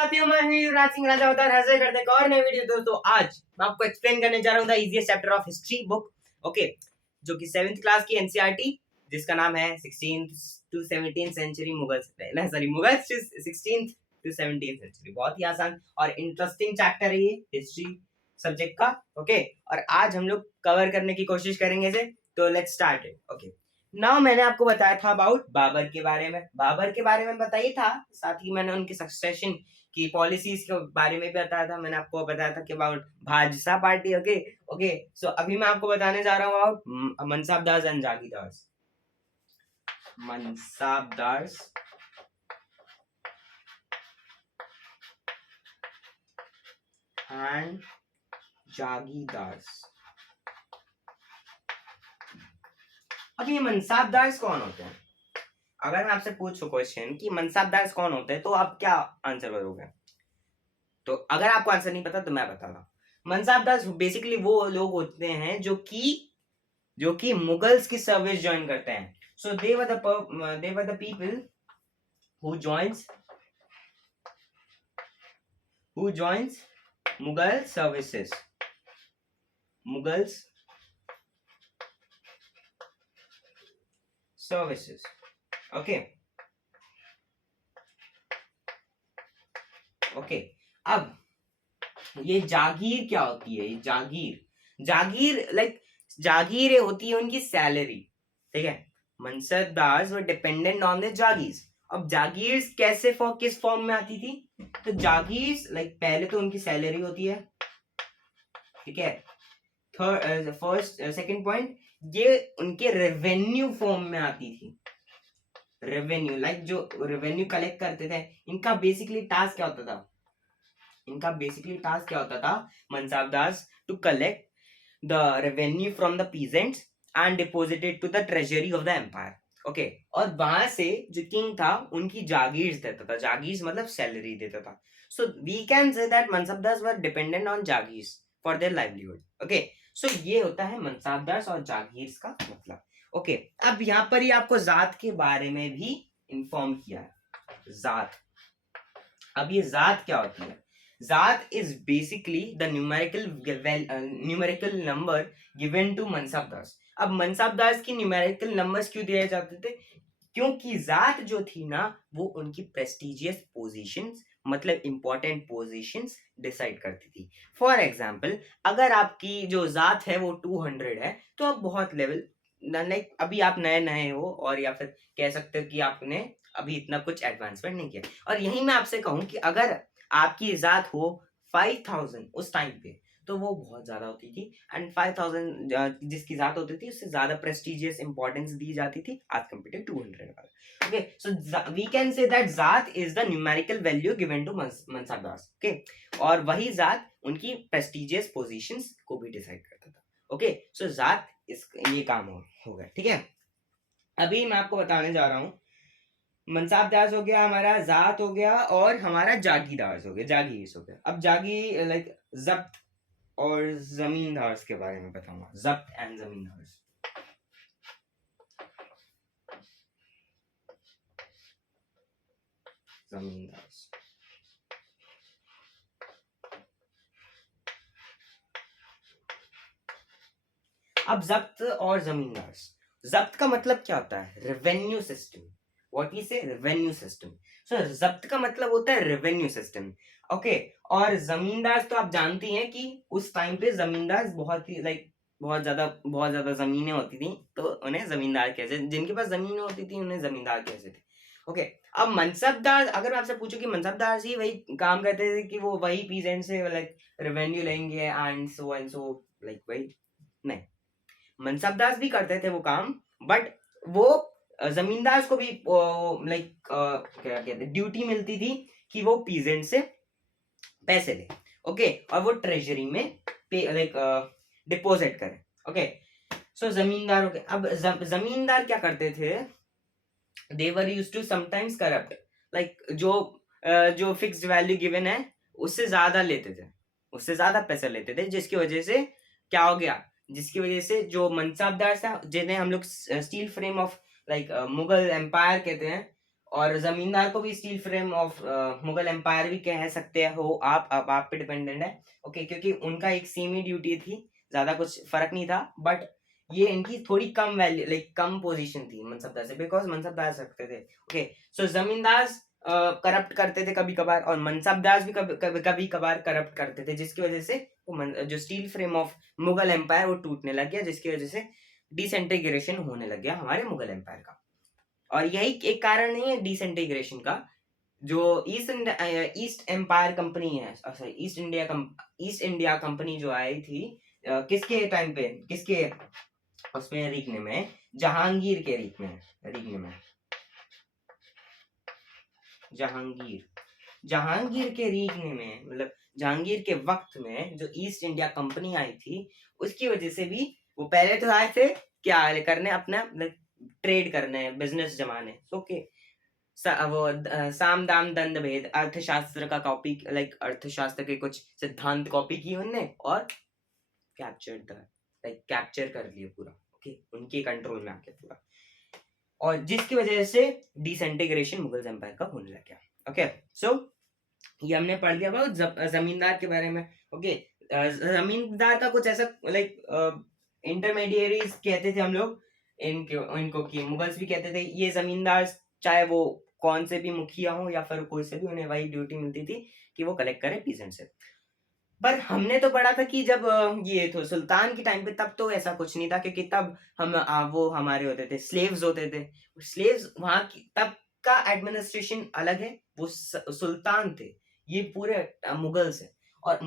साथियों मैं हूं युवराज सिंह राजा अवतार हाजिर करते हैं एक और नई वीडियो। दोस्तों आज मैं आपको एक्सप्लेन करने जा रहा हूं the easiest chapter of history book, okay, जो कि 7th क्लास की एनसीईआरटी जिसका नाम है 16th to 17th century Mughals, ना sorry Mughals 16th to 17th century. बहुत ही आसान और इंटरेस्टिंग चैप्टर है ये हिस्ट्री सब्जेक्ट का, ओके। और आज हम लोग कवर करने की कोशिश करेंगे इसे, तो let's start it, okay. Now मैंने आपको बताया था अबाउट बाबर के बारे में, बाबर के बारे में बताया था, साथ ही मैंने उनकी सक्सेशन की पॉलिसीज के बारे में भी बताया था। मैंने आपको बताया था कि about Bhajpa party, okay okay. So अभी मैं आपको बताने जा रहा हूँ about mansabdars and jagirdars. Mansabdars and jagirdars. अब ये मनसाबदार्स कौन होते हैं? अगर मैं आपसे पूछूं क्वेश्चन कि मनसाबदार्स कौन होते हैं, तो आप क्या आंसर करोगे? तो अगर आपको आंसर नहीं पता तो मैं बता रहा हूँ। मनसाबदार्स बेसिकली वो लोग होते हैं जो कि मुगल्स की सर्विस ज्वाइन करते हैं। So they were the people who joins Mughal services, Mughals services, okay okay. अब ये जागीर क्या होती है? ये जागीर होती है उनकी सैलरी, ठीक है। मनसबदार्स वर डिपेंडेंट ऑन द जागीर्स। अब जागीर्स कैसे किस फॉर्म में आती थी? तो जागीर्स पहले तो उनकी सैलरी होती है, ठीक है। फर्स्ट सेकंड पॉइंट, ये उनके रेवेन्यू फॉर्म में आती थी। रेवेन्यू जो रेवेन्यू कलेक्ट करते थे, इनका बेसिकली टास्क क्या होता था? Mansabdars to collect the revenue from the peasants and deposit it to the treasury of the empire, okay. और वहां से जो किंग था उनकी जागीर्स देता था, जागीर्स मतलब सैलरी देता था। So we can say that mansabdars were dependent on jagirs for their livelihood, okay. So ये होता है मनसाबदार्स और जागीर्स का मतलब, ओके। अब यहाँ पर ही आपको जात के बारे में भी इंफॉर्म किया है। जात, अब ये जात क्या होती है? Zat is basically the numerical number given to mansabdars. अब मनसाबदार्स की न्यूमेरिकल नंबर्स क्यों दिए जाते थे? क्योंकि जात जो थी ना, वो उनकी प्रेस्टिजियस पोजीशंस मतलब इंपॉर्टेंट पोजीशंस डिसाइड करती थी। फॉर एग्जाम्पल, अगर आपकी जो जात है वो 200 है, तो आप बहुत लेवल अभी आप नए नए हो, और या फिर कह सकते हो कि आपने अभी इतना कुछ एडवांसमेंट नहीं किया। और यही मैं आपसे कहूं कि अगर आपकी जात हो 5000 उस टाइम पे, तो वो बहुत ज्यादा होती थी। एंड 5000 जिसकी जात होती थी उससे ज्यादा प्रेस्टिजियस इंपॉर्टेंस दी जाती थी आज कंपेयर टू 200 वाला, okay. So we can say that zat is the numerical value given to mansabdars, okay. और वही जात उनकी प्रेस्टिजियस पोजीशंस को भी डिसाइड करता था, ओके। सो जात ये काम हो गया, ठीक है। अभी मैं आपको बताने जा रहा हूँ, मनसाबदार्स हो गया हमारा, जात हो गया, और हमारा जागीरदार्स हो गया, जागीर्स हो गया। अब जब्त और जमींदार्स के बारे में बताऊंगा। जब्त एंड जमींदार्स। जमींदार्स, अब जब्त और जमींदार्स। जब्त का मतलब क्या होता है? Revenue system. What we say? Revenue system. So zabt का मतलब होता है रेवेन्यू सिस्टम, ओके। और जमींदार तो आप जानती हैं कि उस टाइम पे जमींदार बहुत ही बहुत ज्यादा जमीनें होती थी, तो उन्हें जमींदार कहते, जिनके पास जमीनें होती थी उन्हें जमींदार कहते थे, ओके। अब मनसबदार, अगर मैं आपसे पूछूं कि मनसबदार ही वही काम करते थे कि वो वही पीजेंट से रेवेन्यू लेंगे एंड सो वही? नहीं, मनसबदार भी करते थे वो काम, बट वो जमींदार को भी क्या कहते हैं, ड्यूटी मिलती थी कि वो पीजेंट से पैसे ले, ओके, और वो ट्रेजरी में डिपॉजिट करे, ओके। सो जमींदार हो गए। अब जमींदार क्या करते थे? They were used to sometimes corrupt, जो फिक्स्ड वैल्यू गिवन है उससे ज्यादा लेते थे, उससे ज्यादा पैसे लेते थे, जिसकी वजह से क्या हो गया? जिसकी वजह से जो मनसाबदार था, जिन्हें हम लोग steel frame of Mughal empire कहते हैं, और जमींदार को भी steel frame of Mughal empire भी कह सकते हो आप, अब आप पे डिपेंडेंट है। ओके, क्योंकि उनका एक सेमी ड्यूटी थी, ज्यादा कुछ फर्क नहीं था, बट ये इनकी थोड़ी कम वैल्यू, लाइक कम पोजीशन थी मनसबदार से, बिकॉज मनसबदार सकते थे। ओके, सो जमींदार करप्ट करते थे कभी कभार, और मनसबदार भी कभी कभार करप्ट करते थे, जिसकी वजह से जो steel frame of Mughal empire वो टूटने लग गया, जिसकी वजह से डिसइंटीग्रेशन होने लग गया हमारे मुगल एम्पायर का। और यही एक कारण नहीं है डिसइंटीग्रेशन का, जो ईस्ट एम्पायर कंपनी है, सॉरी ईस्ट इंडिया कंपनी जो आई थी किसके टाइम पे, किसके उसमें रीगने में, जहांगीर के रीगने में जहांगीर के रीगने में, मतलब जहांगीर के वक्त में जो ईस्ट इंडिया कंपनी आई थी, उसकी वजह से भी वो पहले तो आए थे क्या करने, अपना ट्रेड करने, बिजनेस जमाने। ओके, वो साम दाम दंड भेद अर्थशास्त्र का कॉपी, लाइक अर्थशास्त्र के कुछ सिद्धांत कॉपी किए उनने, और कैप्चर कर लिए पूरा। ओके, उनके कंट्रोल में आके पूरा, और जिसकी वजह से डिसइंटीग्रेशन मुगल एम्पायर का होने लग गया। ओके, सो ये हमने पढ़ लिया बहुत जमींदार के बारे में। ओके, जमींदार का कुछ ऐसा लाइक इंटरमीडिएरीज कहते थे हम लोग इनको की मुगल्स भी कहते थे ये जमींदार, चाहे वो कौन से भी मुखिया हो या फिर कोई से भी, उन्हें वही ड्यूटी मिलती थी कि वो कलेक्ट करे पीजेंट से। पर हमने तो पढ़ा था कि जब ये तो सुल्तान के टाइम पे, तब तो ऐसा कुछ नहीं था, क्योंकि तब हम वो हमारे होते थे, स्लेव्स होते थे। स्लेव्स वहां की तब का एडमिनिस्ट्रेशन अलग है, वो सुल्तान थे, ये पूरे मुगल्स है।